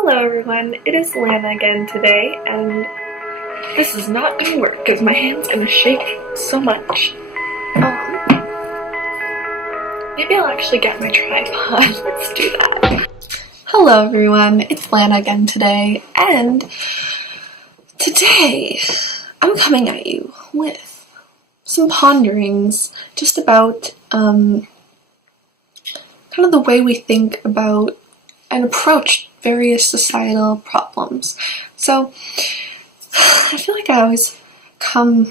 Hello everyone, it is Lana again today, and this is not gonna work because my hand's gonna shake so much. Maybe I'll actually get my tripod. Let's do that. Hello everyone, it's Lana again today, and today I'm coming at you with some ponderings just about kind of the way we think about and approach various societal problems. So I feel like I always come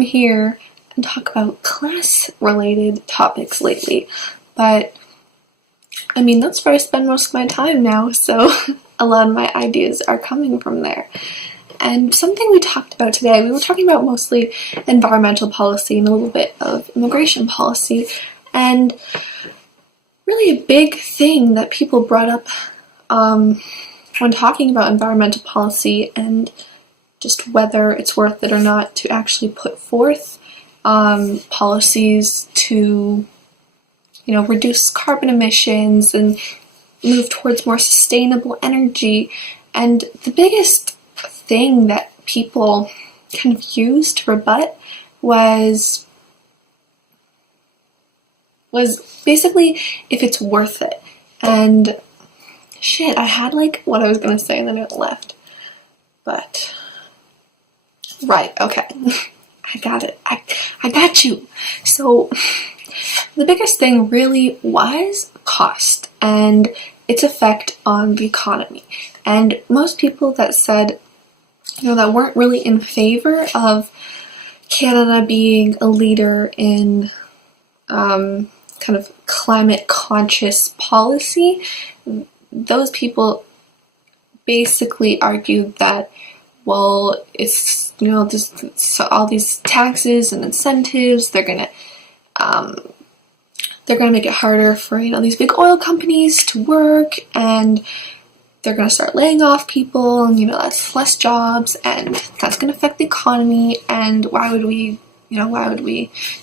here and talk about class-related topics lately, but I mean, that's where I spend most of my time now, so a lot of my ideas are coming from there. And something we talked about today, we were talking about mostly environmental policy and a little bit of immigration policy, and really a big thing that people brought up when talking about environmental policy and just whether it's worth it or not to actually put forth policies to, reduce carbon emissions and move towards more sustainable energy. And the biggest thing that people kind of used to rebut was basically if it's worth it. And shit, I had what I was gonna say and then it left. But right, okay. I got it. I got you. So the biggest thing really was cost and its effect on the economy. And most people that said, that weren't really in favor of Canada being a leader in kind of climate conscious policy, those people basically argued that, well, it's, just all these taxes and incentives, they're gonna make it harder for, these big oil companies to work, and they're gonna start laying off people, and, that's less jobs, and that's gonna affect the economy, and why would we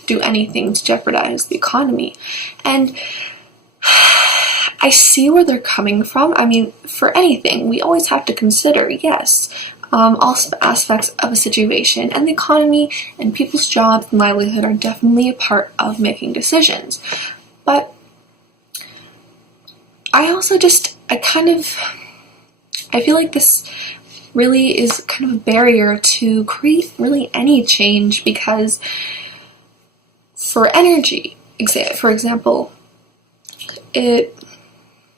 do anything to jeopardize the economy? And I see where they're coming from. I mean, for anything, we always have to consider, yes, all aspects of a situation, and the economy and people's jobs and livelihood are definitely a part of making decisions. But I also I feel like this really is kind of a barrier to create really any change, because for energy, for example, it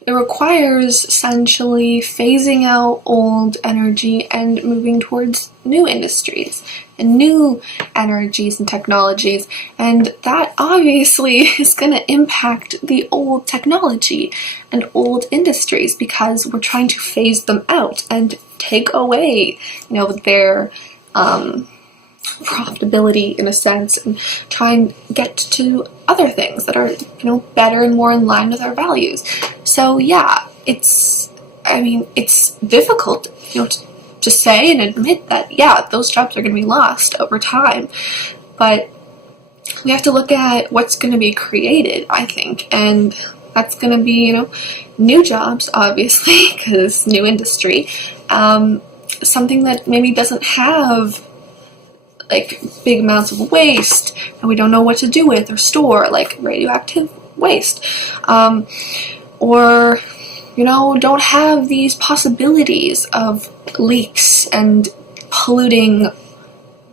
requires essentially phasing out old energy and moving towards new industries and new energies and technologies, and that obviously is going to impact the old technology and old industries because we're trying to phase them out and take away, their profitability in a sense, and try and get to other things that are, better and more in line with our values. So yeah, it's difficult, to say and admit that, yeah, those jobs are going to be lost over time, but we have to look at what's going to be created, I think, and that's going to be, new jobs, obviously, because new industry, something that maybe doesn't have big amounts of waste and we don't know what to do with or store, like radioactive waste, or don't have these possibilities of leaks and polluting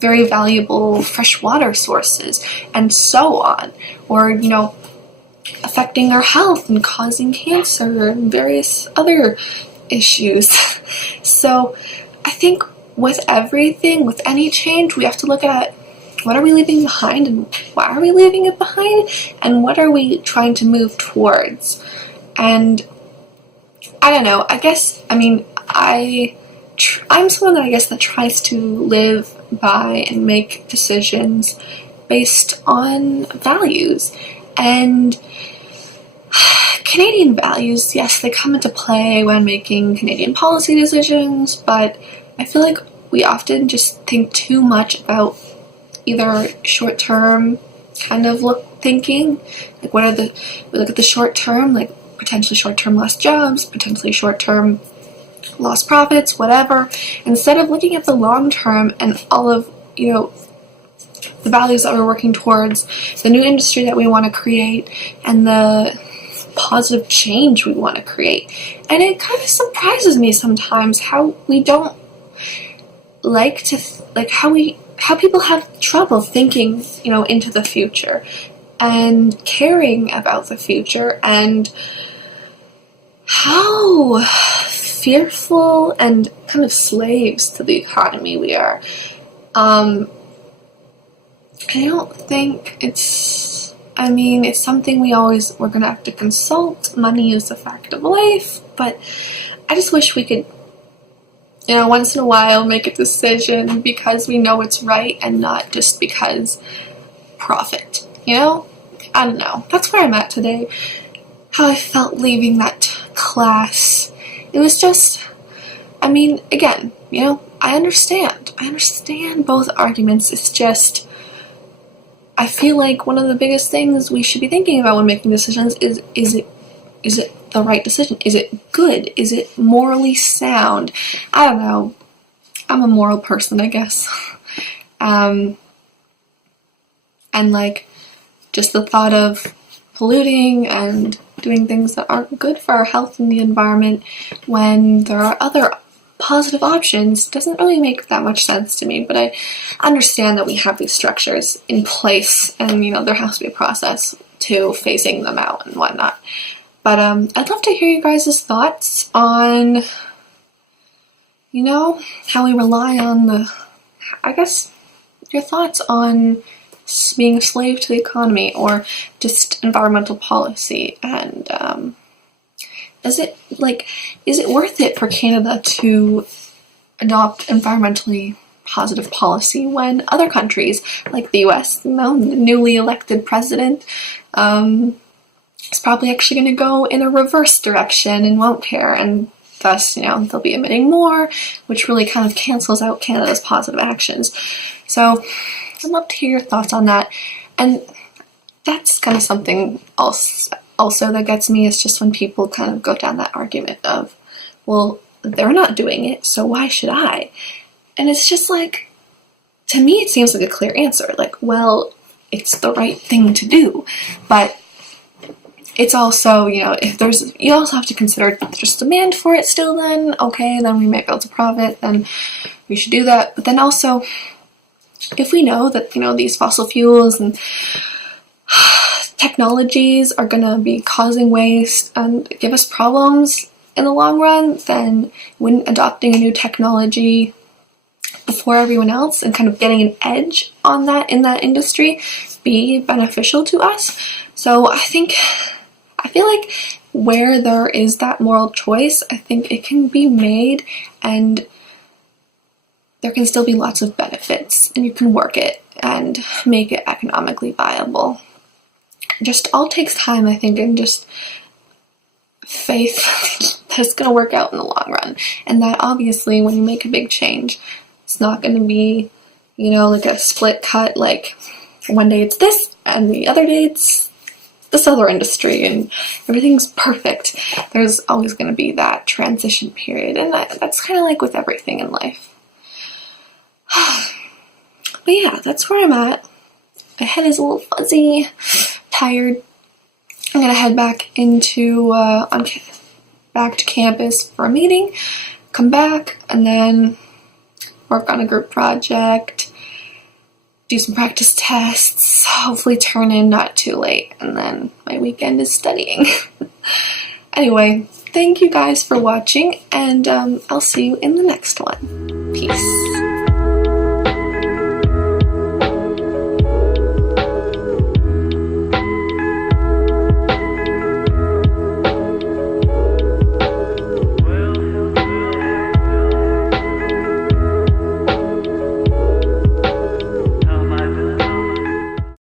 very valuable freshwater sources and so on, or affecting our health and causing cancer and various other issues. So I think with everything, with any change, we have to look at what are we leaving behind and why are we leaving it behind, and what are we trying to move towards. And I don't know, I'm someone that tries to live by and make decisions based on values. And Canadian values, yes, they come into play when making Canadian policy decisions, but I feel like we often just think too much about either short-term kind of thinking, we look at the short term, potentially short-term less jobs, potentially short-term lost profits, whatever, instead of looking at the long term and all of, the values that we're working towards, the new industry that we want to create, and the positive change we want to create. And it kind of surprises me sometimes how we don't like to, how people have trouble thinking, into the future and caring about the future, and how fearful and kind of slaves to the economy we are. I don't think it's something we're gonna have to consult. Money is a fact of life, but I just wish we could, once in a while make a decision because we know it's right and not just because profit, I don't know. That's where I'm at today. How I felt leaving that class. It was just, again, I understand both arguments. It's just, I feel like one of the biggest things we should be thinking about when making decisions is it the right decision? Is it good? Is it morally sound? I don't know. I'm a moral person, I guess. And just the thought of polluting and doing things that aren't good for our health and the environment when there are other positive options doesn't really make that much sense to me. But I understand that we have these structures in place, and there has to be a process to phasing them out and whatnot. But I'd love to hear you guys' thoughts on how we rely on your thoughts on being a slave to the economy or just environmental policy, and is it worth it for Canada to adopt environmentally positive policy when other countries like the US, the newly elected president, is probably actually going to go in a reverse direction and won't care, and thus, they'll be emitting more, which really kind of cancels out Canada's positive actions. So I'd love to hear your thoughts on that. And that's kind of something else also that gets me, is just when people kind of go down that argument of, well, they're not doing it, so why should I? And it's just to me it seems like a clear answer, well, it's the right thing to do. But it's also, if you also have to consider just demand for it still, then okay, then we might be able to profit, then we should do that. But then also, if we know that, these fossil fuels and technologies are going to be causing waste and give us problems in the long run, then wouldn't adopting a new technology before everyone else and kind of getting an edge on that in that industry be beneficial to us? So I feel like where there is that moral choice, I think it can be made, and there can still be lots of benefits, and you can work it and make it economically viable. Just all takes time, I think, and just faith that it's going to work out in the long run. And that obviously when you make a big change, it's not going to be, like a split cut, like one day it's this and the other day it's this other industry and everything's perfect. There's always going to be that transition period, and that's kind of like with everything in life. But yeah, that's where I'm at. My head is a little fuzzy, tired. I'm gonna head back back to campus for a meeting, come back, and then work on a group project, do some practice tests, hopefully turn in not too late, and then my weekend is studying. Anyway, thank you guys for watching, and I'll see you in the next one. Peace.